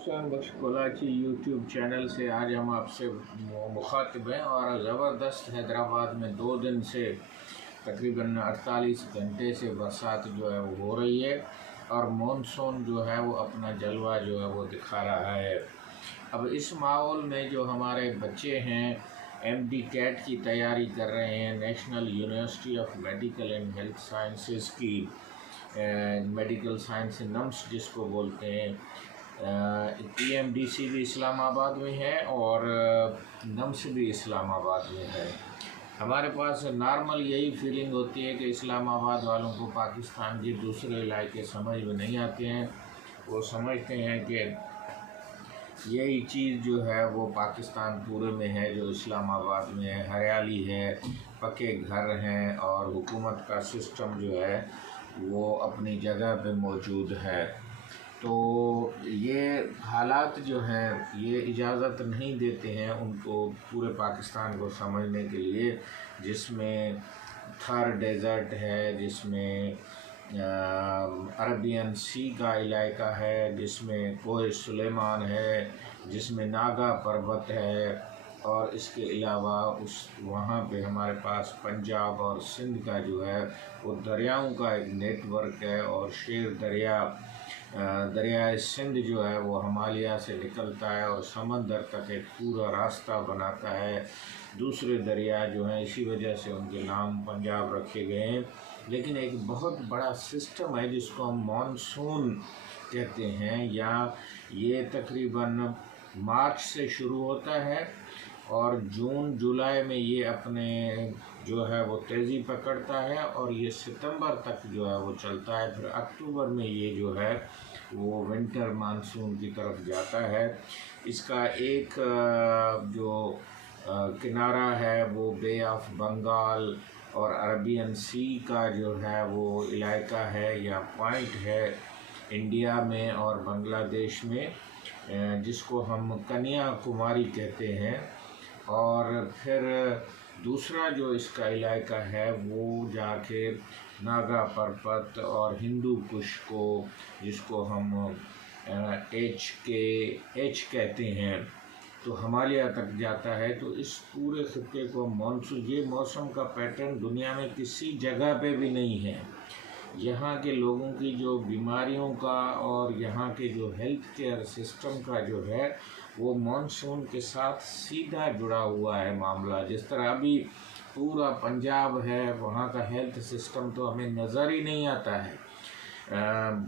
हुसैन बख्श कोलाची YouTube channel से आज हम आपसे मुखातिब हैं और ज़बरदस्त हैदराबाद में 2 दिन से तकरीबन 48 घंटे से बरसात जो है वो हो रही है और मॉनसून जो है वो अपना जलवा जो है वो दिखा रहा है। अब इस माहौल में जो हमारे बच्चे हैं MD कैट की तैयारी कर रहे हैं, national university of medical and health sciences की मेडिकल साइंस नम्स जिसको बोलते हैं, PMDC भी इस्लामाबाद में है और नम्स भी इस्लामाबाद में है। हमारे पास नॉर्मल यही फीलिंग होती है कि इस्लामाबाद वालों को पाकिस्तान के दूसरे इलाके समझ में नहीं आते हैं। वो समझते हैं कि यही चीज़ जो है वो पाकिस्तान पूरे में है, जो इस्लामाबाद में है। हरियाली है, पक्के घर हैं और हुकूमत का सिस्टम जो है वो अपनी जगह पे मौजूद है। तो ये हालात जो हैं ये इजाज़त नहीं देते हैं उनको पूरे पाकिस्तान को समझने के लिए, जिसमें थार डेज़र्ट है, जिसमें अरबियन सी का इलाका है, जिसमें कोहे सुलेमान है, जिसमें नागा पर्वत है और इसके अलावा वहाँ पे हमारे पास पंजाब और सिंध का जो है वो दरियाओं का एक नेटवर्क है। और शेर दरियाए सिंध जो है वो हिमालय से निकलता है और समंदर तक एक पूरा रास्ता बनाता है। दूसरे दरिया जो हैं इसी वजह से उनके नाम पंजाब रखे गए हैं। लेकिन एक बहुत बड़ा सिस्टम है जिसको हम मानसून कहते हैं, या ये तकरीबन मार्च से शुरू होता है और जून जुलाई में ये अपने जो है वो तेज़ी पकड़ता है और ये सितंबर तक जो है वो चलता है। फिर अक्टूबर में ये जो है वो विंटर मानसून की तरफ जाता है। इसका एक जो किनारा है वो बे ऑफ बंगाल और अरबियन सी का जो है वो इलाका है या पॉइंट है इंडिया में और बांग्लादेश में, जिसको हम कन्याकुमारी कहते हैं। और फिर दूसरा जो इसका इलाका है वो जाके नागा पर्वत और हिंदू कुश को, जिसको हम एच कहते हैं, तो हिमालय तक जाता है। तो इस पूरे खित्ते को मानसून, ये मौसम का पैटर्न दुनिया में किसी जगह पे भी नहीं है। यहाँ के लोगों की जो बीमारियों का और यहाँ के जो हेल्थ केयर सिस्टम का जो है वो मानसून के साथ सीधा जुड़ा हुआ है मामला। जिस तरह अभी पूरा पंजाब है, वहाँ का हेल्थ सिस्टम तो हमें नज़र ही नहीं आता है।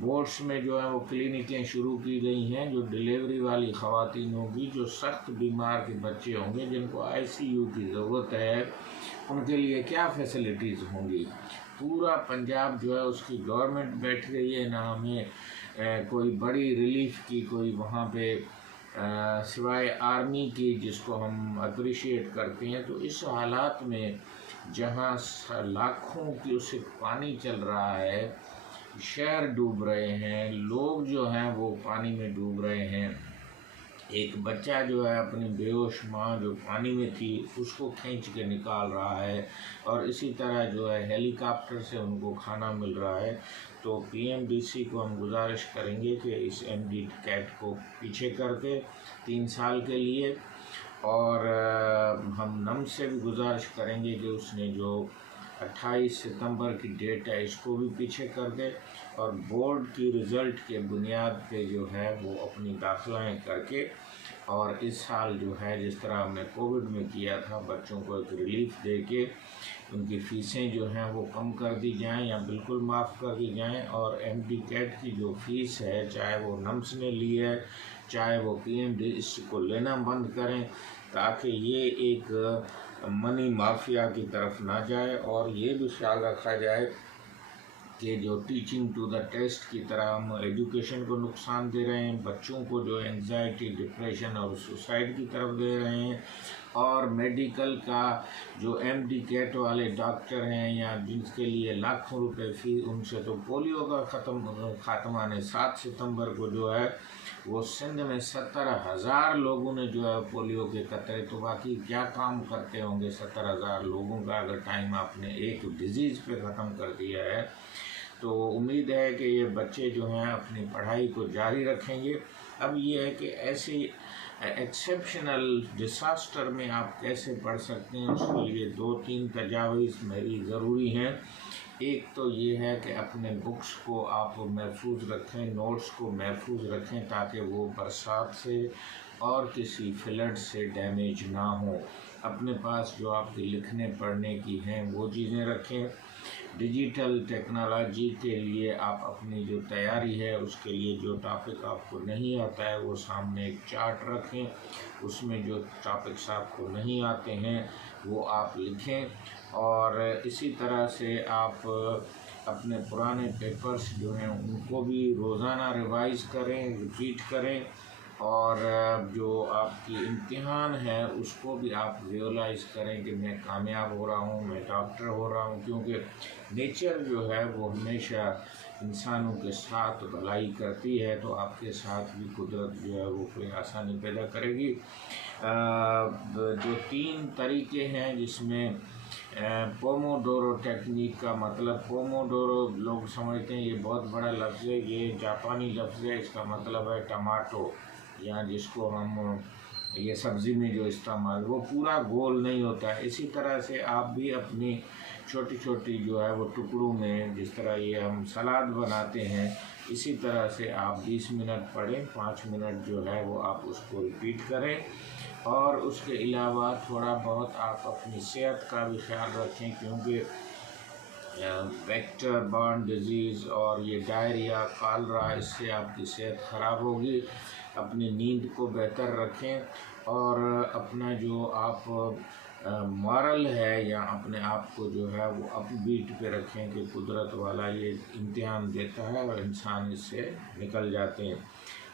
बोर्ड्स में जो है वो क्लिनिकें शुरू की गई हैं, जो डिलीवरी वाली ख़वातीन होगी, जो सख्त बीमार के बच्चे होंगे जिनको ICU की ज़रूरत है, उनके लिए क्या फैसिलिटीज़ होंगी। पूरा पंजाब जो है उसकी गवर्नमेंट बैठ गई है, ना हमें कोई बड़ी रिलीफ की कोई वहाँ पे सिवाय आर्मी की, जिसको हम अप्रिशिएट करते हैं। तो इस हालात में जहाँ लाखों क्यूसेक पानी चल रहा है, शहर डूब रहे हैं, लोग जो हैं वो पानी में डूब रहे हैं, एक बच्चा जो है अपनी बेहोश माँ जो पानी में थी उसको खींच के निकाल रहा है, और इसी तरह जो है हेलीकॉप्टर से उनको खाना मिल रहा है। तो PMDC को हम गुजारिश करेंगे कि इस MD कैट को पीछे करके 3 साल के लिए, और हम नम से भी गुजारिश करेंगे कि उसने जो 28 सितंबर की डेट है इसको भी पीछे कर दे और बोर्ड की रिज़ल्ट के बुनियाद पे जो है वो अपनी दाखिलाएँ करके, और इस साल जो है जिस तरह हमने कोविड में किया था, बच्चों को एक रिलीफ दे के उनकी फ़ीसें जो हैं वो कम कर दी जाएं या बिल्कुल माफ़ कर दी जाएं। और MD कैट की जो फ़ीस है, चाहे वो नम्स ने ली है चाहे वो PMDC को लेना बंद करें, ताकि ये एक मनी माफिया की तरफ ना जाए। और ये भी ख्याल रखा जाए कि जो टीचिंग टू द टेस्ट की तरह हम एजुकेशन को नुकसान दे रहे हैं, बच्चों को जो एंजाइटी, डिप्रेशन और सुसाइड की तरफ दे रहे हैं, और मेडिकल का जो MD कैट वाले डॉक्टर हैं या जिनके लिए लाखों रुपए फीस, उनसे तो पोलियो का खात्मा ने 7 सितंबर को जो है वो सिंध में 70,000 लोगों ने जो है पोलियो के कतरे, तो बाकी क्या काम करते होंगे 70,000 लोगों का, अगर टाइम आपने एक डिजीज़ पे ख़त्म कर दिया है। तो उम्मीद है कि ये बच्चे जो हैं अपनी पढ़ाई को जारी रखेंगे। अब ये है कि ऐसे एक्सेप्शनल डिसास्टर में आप कैसे पढ़ सकते हैं, उसके लिए 2-3 तजावीज़ मेरी ज़रूरी हैं। एक तो ये है कि अपने बुक्स को आप महफूज रखें, नोट्स को महफूज रखें, ताकि वो बरसात से और किसी फ्लड से डैमेज ना हो। अपने पास जो आपके लिखने पढ़ने की हैं वो चीज़ें रखें। डिजिटल टेक्नोलॉजी के लिए आप अपनी जो तैयारी है उसके लिए जो टॉपिक आपको नहीं आता है वो सामने एक चार्ट रखें, उसमें जो टॉपिक्स आपको नहीं आते हैं वो आप लिखें। और इसी तरह से आप अपने पुराने पेपर्स जो हैं उनको भी रोज़ाना रिवाइज़ करें, रिपीट करें। और जो आपकी इम्तिहान है उसको भी आप विजुअलाइज़ करें कि मैं कामयाब हो रहा हूँ, मैं डॉक्टर हो रहा हूँ, क्योंकि नेचर जो है वो हमेशा इंसानों के साथ भलाई करती है, तो आपके साथ भी कुदरत जो है वो कोई आसानी पैदा करेगी। जो 3 तरीके हैं जिसमें पोमोडोरो टेक्निक का मतलब, पोमोडोरो लोग समझते हैं ये बहुत बड़ा लफ्ज़ है, ये जापानी लफ्ज़ है, इसका मतलब है टमाटो, या जिसको हम ये सब्ज़ी में जो इस्तेमाल, वो पूरा गोल नहीं होता है। इसी तरह से आप भी अपनी छोटी छोटी जो है वो टुकड़ों में, जिस तरह ये हम सलाद बनाते हैं, इसी तरह से आप 20 मिनट पढ़ें, 5 मिनट जो है वो आप उसको रिपीट करें। और उसके अलावा थोड़ा बहुत आप अपनी सेहत का भी ख्याल रखें, क्योंकि वेक्टर बॉर्न डिजीज़ और ये डायरिया, कॉलरा, इससे आपकी सेहत ख़राब होगी। अपनी नींद को बेहतर रखें और अपना जो आप मॉरल है या अपने आप को जो है वो अपबीट पे रखें कि कुदरत वाला ये इम्तिहान देता है और इंसान इससे निकल जाते हैं।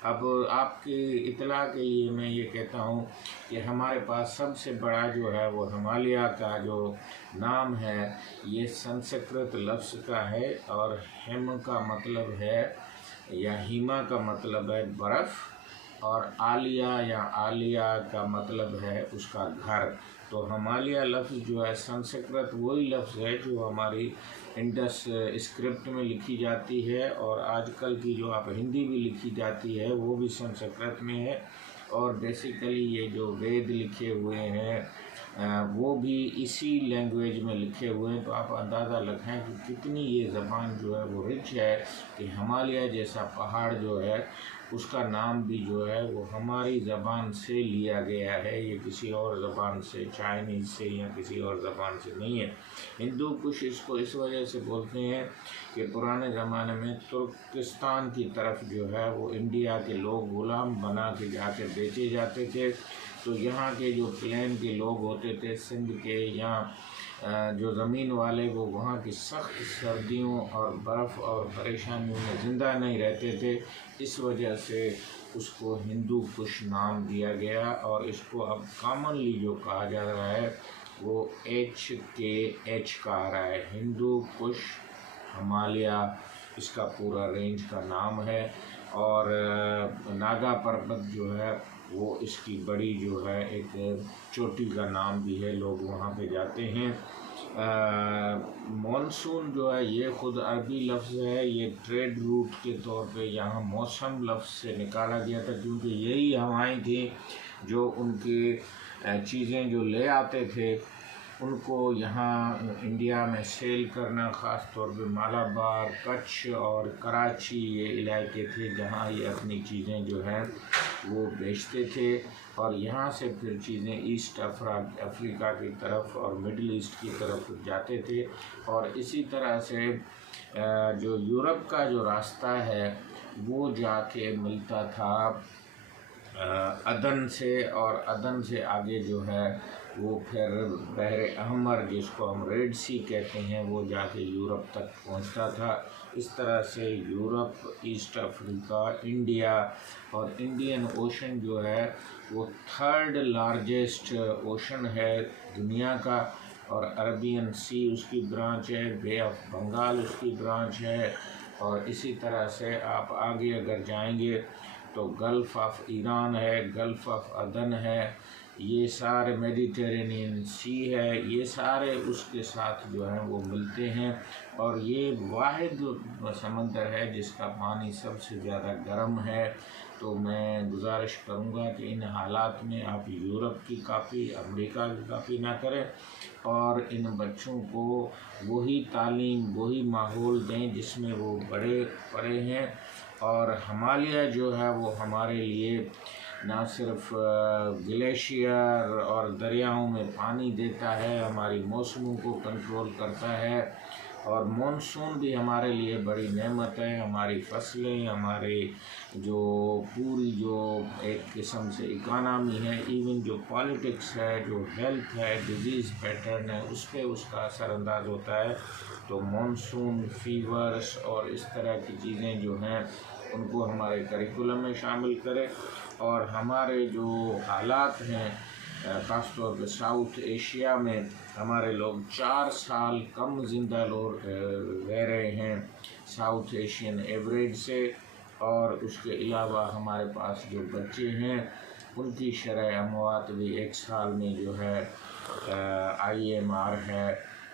अब आपकी इत्तला के लिए मैं ये कहता हूँ कि हमारे पास सबसे बड़ा जो है वो हिमालय का जो नाम है, ये संस्कृत लफ्ज़ का है, और हिम का मतलब है या हिमा का मतलब है बर्फ़, और आलिया या आलिया का मतलब है उसका घर। तो हिमालय लफ्ज़ जो है संस्कृत वही लफ्ज़ है जो हमारी इंडस स्क्रिप्ट में लिखी जाती है, और आजकल की जो आप हिंदी भी लिखी जाती है वो भी संस्कृत में है। और बेसिकली ये जो वेद लिखे हुए हैं वो भी इसी लैंग्वेज में लिखे हुए हैं। तो आप अंदाज़ा लगाएं कि कितनी ये ज़बान जो है वो रिच है, कि हिमालय जैसा पहाड़ जो है उसका नाम भी जो है वो हमारी ज़बान से लिया गया है, ये किसी और ज़बान से, चाइनीज़ से या किसी और ज़बान से नहीं है। हिंदू कुश इसको इस वजह से बोलते हैं कि पुराने ज़माने में तुर्किस्तान की तरफ जो है वो इंडिया के लोग ग़ुलाम बना के जाके बेचे जाते थे। तो यहाँ के जो प्लेन के लोग होते थे, सिंध के, यहाँ जो ज़मीन वाले, वो वहाँ की सख्त सर्दियों और बर्फ़ और परेशानियों में ज़िंदा नहीं रहते थे। इस वजह से उसको हिंदू कुश नाम दिया गया, और इसको अब कॉमनली जो कहा जा रहा है वो HKH का आ रहा है, हिंदू कुश हिमालय इसका पूरा रेंज का नाम है। और नागा पर्वत जो है वो इसकी बड़ी जो है एक चोटी का नाम भी है, लोग वहाँ पे जाते हैं। मॉनसून जो है ये ख़ुद अरबी लफ्ज़ है, ये ट्रेड रूट के तौर पे यहाँ मौसम लफ्ज़ से निकाला गया था, क्योंकि यही हवाएं थी जो उनकी चीज़ें जो ले आते थे उनको यहाँ इंडिया में सेल करना, ख़ास तौर पे मालाबार, कच्छ और कराची ये इलाके थे जहाँ ये अपनी चीज़ें जो हैं वो बेचते थे, और यहाँ से फिर चीज़ें ईस्ट अफ्रीका की तरफ और मिडिल ईस्ट की तरफ जाते थे। और इसी तरह से जो यूरोप का जो रास्ता है वो जाके मिलता था अदन से, और अदन से आगे जो है वो फिर बहर अहमर, जिसको हम रेड सी कहते हैं, वो जाके यूरोप तक पहुंचता था। इस तरह से यूरोप, ईस्ट अफ्रीका, इंडिया और इंडियन ओशन जो है वो 3rd लार्जेस्ट ओशन है दुनिया का, और अरबियन सी उसकी ब्रांच है, बे ऑफ बंगाल उसकी ब्रांच है। और इसी तरह से आप आगे अगर जाएंगे तो गल्फ़ ऑफ ईरान है, गल्फ़ ऑफ अदन है, ये सारे मेडिटेरेनियन सी है, ये सारे उसके साथ जो है वो मिलते हैं। और ये वाहिद समंदर है जिसका पानी सबसे ज़्यादा गर्म है, तो मैं गुजारिश करूँगा कि इन हालात में आप यूरोप की कापी, अमेरिका की कापी ना करें और इन बच्चों को वही तालीम, वही माहौल दें जिसमें वो बड़े पड़े हैं। और हिमालय जो है वो हमारे लिए ना सिर्फ ग्लेशियर और दरियाओं में पानी देता है, हमारी मौसमों को कंट्रोल करता है, और मॉनसून भी हमारे लिए बड़ी नेमत है। हमारी फसलें, हमारे जो पूरी जो एक किस्म से इकानमी है, इवन जो पॉलिटिक्स है, जो हेल्थ है, डिजीज़ पैटर्न है, उस पर उसका असरअंदाज होता है। तो मॉनसून, फीवर्स और इस तरह की चीज़ें जो हैं उनको हमारे करिकुलम में शामिल करें। और हमारे जो हालात हैं ख़ास तौर पे साउथ एशिया में हमारे लोग 4 साल कम ज़िंदा लोग रह रहे हैं साउथ एशियन एवरेज से। और उसके अलावा हमारे पास जो बच्चे हैं उनकी शरह अमवात भी 1 साल में जो है IMR है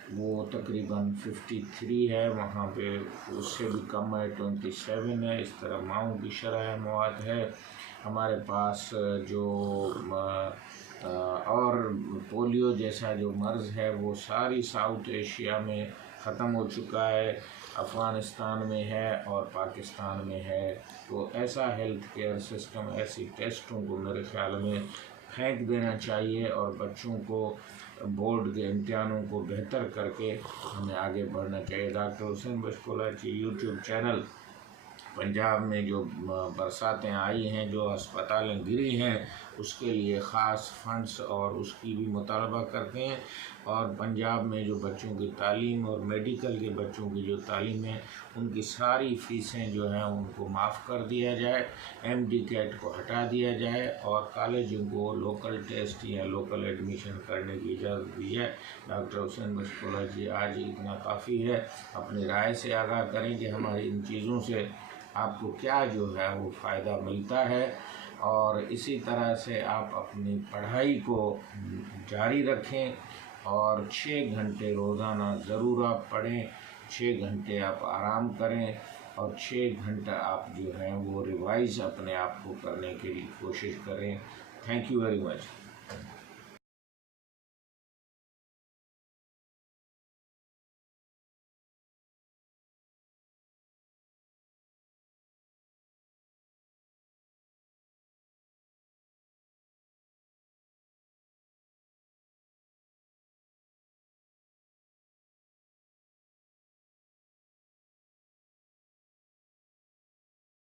वो तकरीबन 53 है, वहाँ पे उससे भी कम है 27 है। इस तरह माओं की शरह अमवात है। हमारे पास जो और पोलियो जैसा जो मर्ज़ है वो सारी साउथ एशिया में ख़त्म हो चुका है, अफ़गानिस्तान में है और पाकिस्तान में है। तो ऐसा हेल्थ केयर सिस्टम, ऐसी टेस्टों को मेरे ख्याल में फेंक देना चाहिए और बच्चों को बोर्ड के इम्तिहानों को बेहतर करके हमें आगे बढ़ना चाहिए। डॉक्टर हुसैन बशकोला की यूट्यूब चैनल पंजाब में जो बरसातें आई हैं, जो अस्पतालें गिरी हैं, उसके लिए ख़ास फंड्स और उसकी भी मुतालबा करते हैं। और पंजाब में जो बच्चों की तालीम और मेडिकल के बच्चों की जो तालीम है उनकी सारी फ़ीसें जो हैं उनको माफ़ कर दिया जाए, MD कैट को हटा दिया जाए और कॉलेजों को लोकल टेस्ट या लोकल एडमिशन करने की इजाज़त दी है। डॉक्टर हुसैन बशकोला जी आज इतना काफ़ी है। अपनी राय से आगाह करें कि हमारी इन चीज़ों से आपको क्या जो है वो फ़ायदा मिलता है, और इसी तरह से आप अपनी पढ़ाई को जारी रखें और 6 घंटे रोज़ाना ज़रूर आप पढ़ें, 6 घंटे आप आराम करें और 6 घंटा आप जो है वो रिवाइज़ अपने आप को करने के लिए कोशिश करें। Thank you very much.